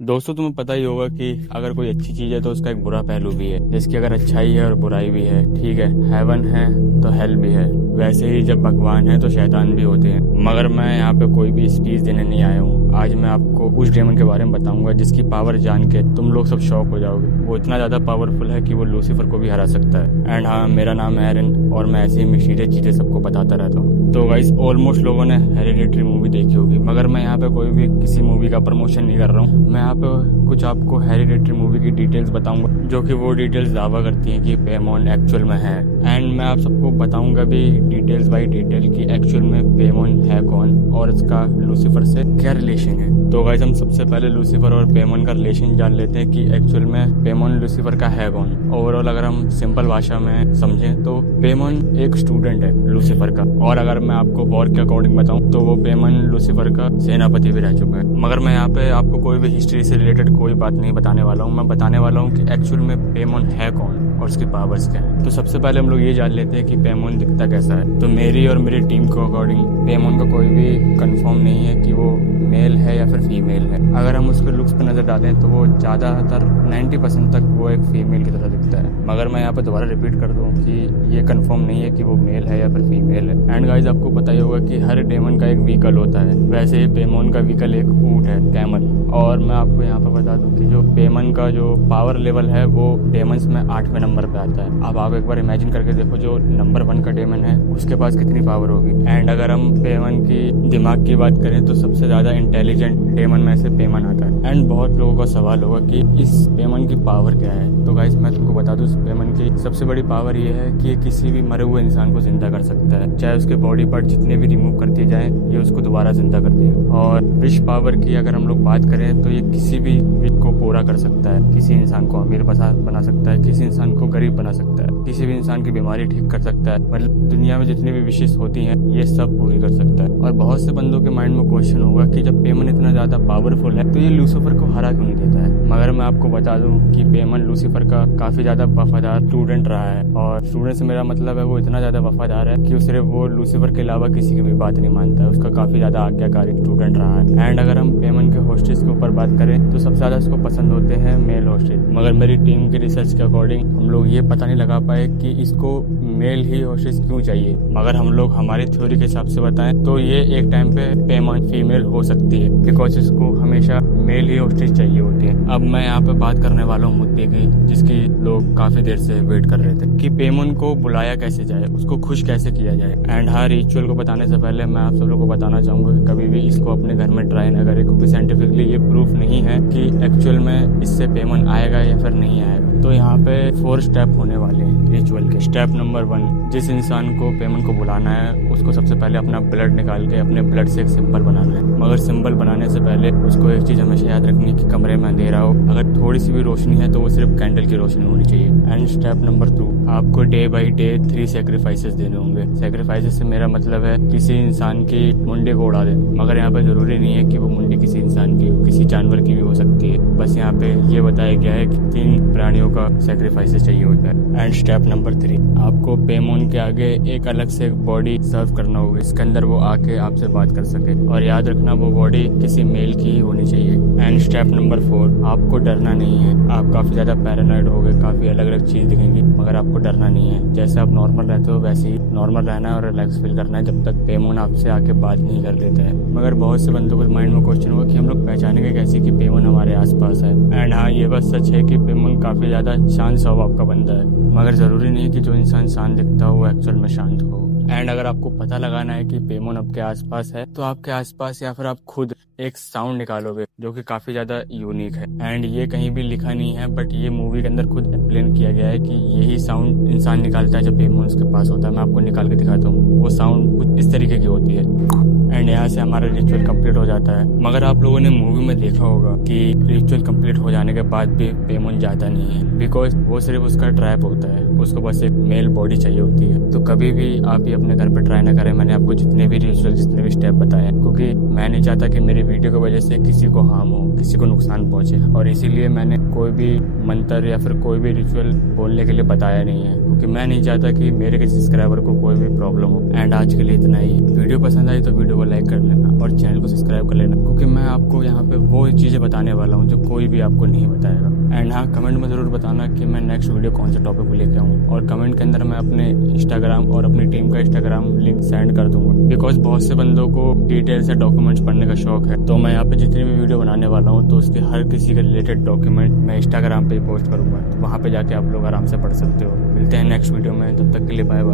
दोस्तों तुम्हें पता ही होगा कि अगर कोई अच्छी चीज है तो उसका एक बुरा पहलू भी है। जिसकी अगर अच्छाई है और बुराई भी है, ठीक है, हेवन है तो हेल भी है। वैसे ही जब भगवान है तो शैतान भी होते हैं। मगर मैं यहाँ पे कोई भी स्पीच देने नहीं आया हूँ। आज मैं आपको उस डेमन के बारे में बताऊंगा जिसकी पावर जान के तुम लोग सब शॉक हो जाओगे। वो इतना ज्यादा पावरफुल है कि वो लूसीफर को भी हरा सकता है। एंड हाँ, मेरा नाम है एरन और मैं ऐसी मिस्टीरियस चीजें सबको बताता रहता हूँ। तो गाइस, ऑलमोस्ट लोगों ने हेरिडेटरी मूवी देखी होगी, मगर मैं यहाँ पे कोई भी किसी मूवी का प्रमोशन नहीं कर रहा हूँ। मैं यहाँ पे कुछ आपको हेरिडेटरी मूवी की डिटेल्स बताऊंगा, जो कि वो डिटेल्स दावा करती हैं कि पेमोन एक्चुअल में है। एंड मैं आप सबको बताऊंगा भी डिटेल्स बाई डिटेल कि एक्चुअल में पेमोन है कौन और इसका लूसीफर से क्या रिलेशन है। तो गाइस, हम सबसे पहले लूसीफर और पेमोन का रिलेशन जान लेते हैं कि एक्चुअल में पेमोन लूसीफर का है कौन। ओवरऑल अगर हम सिंपल भाषा में समझें तो पेमोन एक स्टूडेंट है लूसीफर का, और अगर मैं आपको वॉर के अकॉर्डिंग बताऊं तो वो पेमोन लूसीफर का सेनापति भी रह चुका है। मगर मैं यहाँ पे आपको कोई भी हिस्ट्री से रिलेटेड कोई बात नहीं बताने वाला हूँ। मैं बताने वाला हूँ कि एक्चुअल में पेमोन है कौन और उसकी पावर्स क्या है। तो सबसे पहले हम लोग ये जान लेते हैं कि पेमोन दिखता कैसा है। तो मेरी और मेरी टीम के अकॉर्डिंग पेमोन का कोई भी कंफर्म नहीं है कि वो मेल है या फिर फीमेल है। अगर हम उसके लुक्स पे नजर डालें तो वो ज्यादातर 90% तक वो एक फीमेल की तरह दिखता है। मगर मैं यहाँ पे दोबारा रिपीट कर दूं कि ये कंफर्म नहीं है कि वो मेल है या फिर फीमेल है। एंड गाइस, आपको पता ही होगा कि हर डेमन का एक व्हीकल होता है। वैसे ही पेमोन का व्हीकल एक ऊंट है, कैमल। और मैं आपको यहाँ पे बता दूं कि जो पेमन का जो पावर लेवल है वो डेमन्स में 8वें नंबर पे आता है। अब आप एक बार इमेजिन करके देखो, जो नंबर 1 का डेमन है उसके पास कितनी पावर होगी। एंड अगर हम पेमन की दिमाग की बात करें तो सबसे ज्यादा इंटेलिजेंट डेमन में से पेमन आता है। एंड बहुत लोगों का सवाल होगा कि इस पेमन की पावर क्या है। तो गाइस, मैं तुमको बता दूं, इस पेमन की सबसे बड़ी पावर ये है कि ये किसी भी मरे हुए इंसान को जिंदा कर सकता है। चाहे उसके बॉडी पार्ट जितने भी रिमूव कर दिए जाए, ये उसको दोबारा जिंदा कर देगा। और विश पावर की अगर हम लोग बात करें तो ये किसी भी विश को पूरा कर सकता है। किसी इंसान को अमीर बना सकता है, किसी इंसान को गरीब बना सकता है, किसी भी इंसान की बीमारी ठीक कर सकता है। मतलब दुनिया में जितनी भी विशेष होती हैं ये सब पूरी कर सकता है। और बहुत से बंदों के माइंड में क्वेश्चन होगा कि जब पेमन इतना ज्यादा पावरफुल है तो ये लूसीफर को हरा क्यों नहीं देता है। मगर मैं आपको बता दूं कि पेमन लूसीफर का काफी ज्यादा वफादार स्टूडेंट रहा है। और स्टूडेंट से मेरा मतलब है वो इतना ज्यादा वफादार है कि सिर्फ वो लूसीफर के अलावा किसी की भी बात नहीं मानता है। उसका काफी ज्यादा आज्ञाकारी स्टूडेंट रहा है। एंड अगर हम पेमन के होस्टेस के ऊपर बात करें तो सबसे ज्यादा इसको पसंद होते हैं मेल होस्टेस। मगर मेरी टीम की रिसर्च के अकॉर्डिंग हम लोग ये पता नहीं लगा पाए कि इसको मेल ही होस्टेस क्यों चाहिए। मगर हम लोग हमारी थ्योरी के हिसाब से बताएं तो ये एक टाइम पे पेमन फीमेल हो सकती है, बिकॉज इसको हमेशा मेल ही होस्टेस चाहिए होती है। अब मैं यहाँ पे बात करने वाला हूँ मुद्दे की, जिसकी लोग काफी देर से वेट कर रहे थे कि पेमन को बुलाया कैसे जाए, उसको खुश कैसे किया जाए। एंड हर रिचुअल को बताने से पहले मैं आप सब लोगों को बताना चाहूंगा कि कभी भी इसको अपने घर में ट्राई ना करें, क्योंकि साइंटिफिकली ये प्रूफ नहीं है कि एक्चुअल में इससे पेमन आएगा या फिर नहीं आएगा। तो यहाँ पे 4 स्टेप होने वाले हैं रिचुअल के। स्टेप नंबर 1, जिस इंसान को पेमन को बुलाना है उसको सबसे पहले अपना ब्लड निकाल के अपने ब्लड से एक सिंबल बनाना है। मगर सिंबल बनाने से पहले उसको एक चीज हमेशा याद रखनी है कि कमरे में अंधेरा हो। अगर थोड़ी सी भी रोशनी है तो वो सिर्फ कैंडल की रोशनी होनी चाहिए। एंड स्टेप नंबर 2, आपको डे बाई डे 3 सेक्रीफाइसेस देने होंगे। सेक्रीफाइसेस से मेरा मतलब है किसी इंसान की मुंडी को उड़ा दे। मगर यहाँ पे जरूरी नहीं है कि वो मुंडी किसी इंसान की हो, किसी जानवर की भी हो सकती है। बस यहाँ पे ये बताया गया है कि 3 प्राणियों का सेक्रीफाइसेस चाहिए होता है। एंड स्टेप नंबर 3, आपको पेमोन के आगे एक अलग से बॉडी सर्व करना होगा, इसके अंदर वो आके आपसे बात कर सके। और याद रखना वो बॉडी किसी मेल की ही होनी चाहिए। एंड स्टेप नंबर 4, आपको डरना नहीं है। आप काफी ज्यादा पैरानॉइड हो गए, काफी अलग अलग चीज दिखेंगी, मगर आपको डरना नहीं है। जैसे आप नॉर्मल रहते हो वैसे ही नॉर्मल रहना है और रिलैक्स फील करना है जब तक पेमोन आपसे आके बात नहीं कर लेता है। मगर बहुत से बंदों के माइंड में क्वेश्चन होगा कि हम लोग पहचानेंगे कैसे कि पेमोन हमारे आसपास है। एंड हाँ, ये बात सच है कि पेमोन काफी ज्यादा शांत स्वभाव का बंदा है, मगर जरूरी नहीं कि जो इंसान शांत दिखता हो वो एक्चुअल में शांत हो। एंड अगर आपको पता लगाना है कि पेमोन आपके आसपास है तो आपके आसपास या फिर आप खुद एक साउंड निकालोगे जो कि काफी ज्यादा यूनिक है। एंड ये कहीं भी लिखा नहीं है, बट ये मूवी के अंदर खुद एक्सप्लेन किया गया है कि यही साउंड इंसान निकालता है जब पेमोन उसके पास होता है। मैं आपको निकाल के दिखाता हूँ। वो साउंड कुछ इस तरीके की होती है। एंड यहाँ से हमारा रिचुअल कंप्लीट हो जाता है। मगर आप लोगों ने मूवी में देखा होगा कि रिचुअल कंप्लीट हो जाने के बाद भी पेमोन जाता नहीं है, बिकॉज वो सिर्फ उसका ट्रैप होता है। उसको बस एक मेल बॉडी चाहिए होती है। तो कभी भी आप ये अपने घर पे ट्राई ना करें। मैंने आपको जितने भी रिचुअल, जितने भी स्टेप बताए, क्योंकि मैं नहीं चाहता कि मेरी वीडियो की वजह से किसी को हार्म हो, किसी को नुकसान पहुंचे। और इसीलिए मैंने कोई भी मंत्र या फिर कोई भी रिचुअल बोलने के लिए बताया नहीं है, क्योंकि मैं नहीं चाहता कि मेरे किसी सब्सक्राइबर को कोई भी प्रॉब्लम हो। एंड आज के लिए इतना ही। वीडियो पसंद आई तो वीडियो को लाइक कर लेना और चैनल को सब्सक्राइब कर लेना, क्योंकि मैं आपको यहाँ पे वो चीज़ें बताने वाला हूँ जो कोई भी आपको नहीं बताएगा। एंड हाँ, कमेंट में ज़रूर बताना कि मैं नेक्स्ट वीडियो कौन से टॉपिक को लेके आऊँ, और कमेंट के अंदर मैं अपने इंस्टाग्राम और अपनी टीम का इंस्टाग्राम लिंक सेंड कर दूंगा, बिकॉज बहुत से बंदों को डिटेल से डॉक्यूमेंट्स पढ़ने का शौक है। तो मैं यहाँ पे जितनी भी वीडियो बनाने वाला हूँ तो उसके हर किसी के रिलेटेड डॉक्यूमेंट मैं इंस्टाग्राम पे पोस्ट करूंगा, तो वहाँ पे जाके आप लोग आराम से पढ़ सकते हो। मिलते हैं नेक्स्ट वीडियो में, तब तक के लिए बाय बाय।